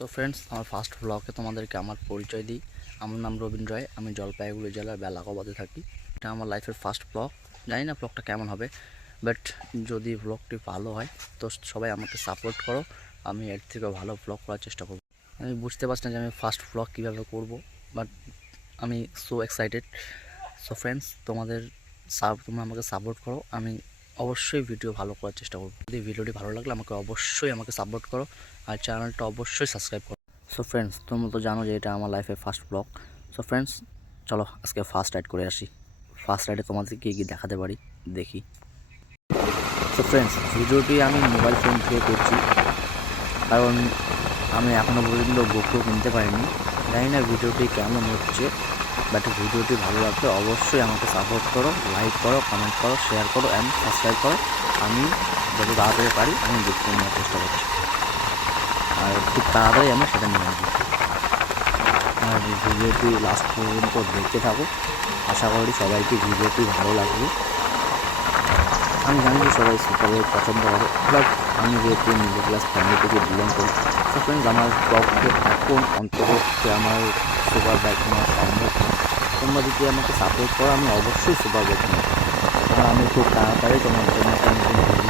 তো ফ্রেন্ডস, আমার ফার্স্ট ব্লগে তোমাদেরকে আমার পরিচয় দিই। আমার নাম রবীন রায়, আমি জলপাইগুড়ি জেলার বেলাগোবাদে থাকি। এটা আমার লাইফের ফার্স্ট ব্লগ। জানি না ব্লগটা কেমন হবে, বাট যদি ব্লগটি ভালো হয় তো সবাই আমাকে সাপোর্ট করো। আমি এর থেকেও ভালো ব্লগ করার চেষ্টা করব। আমি বুঝতে পারছি না যে আমি ফার্স্ট ব্লগ কীভাবে করব, বাট আমি সো এক্সাইটেড। সো ফ্রেন্ডস, তোমরা আমাকে সাপোর্ট করো। আমি অবশ্যই ভিডিও ভালো করার চেষ্টা করব। যদি ভিডিওটি ভালো লাগলে অবশ্যই আমাকে সাপোর্ট করো, আর চ্যানেলটা অবশ্যই সাবস্ক্রাইব করো। সো ফ্রেন্ডস, তোমরা তো জানো যে এটা আমার লাইফের ফার্স্ট ব্লগ। সো ফ্রেন্ডস, চলো আজকে ফার্স্ট রাইড করে আসি। ফার্স্ট রাইডে তোমাদেরকে কি দেখাতে পারি দেখি। সো ফ্রেন্ডস, ভিডিওটি আমি মোবাইল ফোন থেকে করছি, কারণ আমি এখনও পর্যন্ত গোপ্রো কিনতে পারিনি। জানি না ভিডিওটি কেমন হচ্ছে, বাট ভিডিওটি ভালো লাগলে অবশ্যই আমাকে সাপোর্ট করো, লাইক করো, কমেন্ট করো, শেয়ার করো অ্যান্ড সাবস্ক্রাইব করো। আমি যত তাড়াতাড়ি পারি আমি দেখতে নেওয়ার চেষ্টা করছি, আর খুব তাড়াতাড়ি আমি সেটা নিয়ে আসবো। আর ভিডিওটি লাস্ট পর্যন্ত দেখতে থাকো। আশা করি সবাইকে ভিডিওটি ভালো লাগবে। আমি জানি যে সবাই সুপার বাইক পছন্দ করে, বাট আমি যেহেতু মিডল ক্লাস ফ্যামিলি থেকে বিলং করি, সো ফ্রেন্ডস, আমার ব্লগকে এখন অন্তত আমার সুপার বাইক নেওয়া সম্ভব না। তোমরা যদি আমাকে সাপোর্ট করো, আমি অবশ্যই সুপার বাইক নেব, কারণ আমি খুব তাড়াতাড়ি তোমার জন্য একটা নতুন